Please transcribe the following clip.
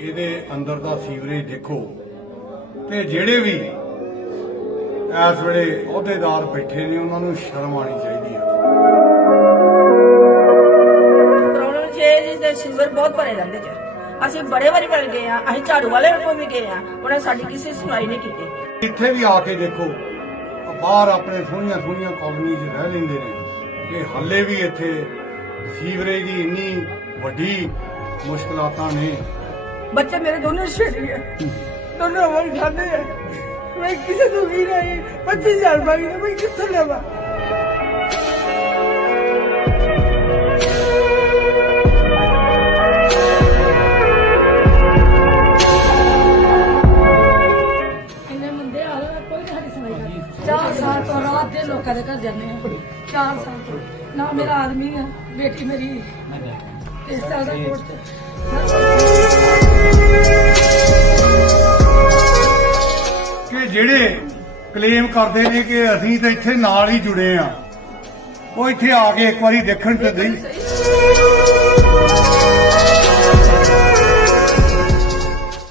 ਇਹਦੇ ਅੰਦਰ ਦਾ ਸੀਵਰੇਜ ਦੇਖੋ। ਤੇ ਜਿਹੜੇ ਵੀ ਇਸ ਵੇਲੇ ਅਹੁਦੇਦਾਰ ਬੈਠੇ ਨੇ ਉਹਨਾਂ ਨੂੰ ਸ਼ਰਮ ਆਣੀ ਚਾਹੀਦੀ ਹੈ ਪ੍ਰੋਬਲਮ ਛੇ ਜੀ ਦੇ ਸੀਵਰ ਬਹੁਤ ਭਰੇ ਰਹਿੰਦੇ ਜੀ। ਅਸੀਂ ਬੜੇ ਵਾਰੀ ਮਿਲ ਗਏ ਆ ਅਸੀਂ ਝਾੜੂ ਵਾਲੇ ਕੋਲ ਵੀ ਗਏ ਆ ਉਹਨੇ ਸਾਡੀ ਕਿਸੇ ਸੁਣਾਈ ਨਹੀਂ ਕੀਤੀ। ਇੱਥੇ ਵੀ ਆ ਕੇ ਦੇਖੋ ਬਾਹਰ ਆਪਣੇ ਸੋਹਣੀਆਂ ਸੋਹਣੀਆਂ ਕਾਲੋਨੀ 'ਚ ਰਹਿ ਲੈਂਦੇ ਨੇ। ਇਹ ਹੱਲੇ ਵੀ ਇੱਥੇ ਸੀਵਰੇਜ ਦੀ ਇੰਨੀ ਵੱਡੀ ਮੁਸ਼ਕਲਾਤਾਂ ਨੇ। ਬੱਚੇ ਮੇਰੇ ਦੋਨੋਂ ਛੇੜੀ ਆ। ਦੋਨੋਂ ਵਾਰ ਖਾਂਦੇ ਆ। ਮੈਂ ਕਿਸੇ ਨੂੰ ਵੀ ਨਹੀਂ। 25000 ਮੰਗੀ ਨੇ ਮੈਂ ਕਿੱਥੋਂ ਲਵਾਂ? ਇੰਨੇ ਮੁੰਡੇ ਆ ਰਹੇ ਕੋਈ ਨਹੀਂ ਸਾਡੀ ਸੁਣਾਈ ਕਰਦਾ। ਚਾਰ ਸਾਲ ਤੋਂ ਰਾਤ ਦੇ ਲੋਕਾਂ ਦੇ ਘਰ ਜਾਂਦੇ ਆ। ਚਾਰ ਸਾਲ ਤੋਂ। ਨਾ ਮੇਰਾ ਆਦਮੀ ਆ ਬੇਟੀ ਮੇਰੀ। ਇਸ ਸਾਲ ਦਾ ਕੋਰਟ ਕਲੇਮ ਕਰਦੇ ਨੇ ਕਿ ਅਸੀਂ ਤਾਂ ਇੱਥੇ ਨਾਲ ਹੀ ਜੁੜੇ ਆ। ਉਹ ਇੱਥੇ ਆ ਕੇ ਇੱਕ ਵਾਰੀ ਦੇਖਣ ਤੇ ਦੇਈ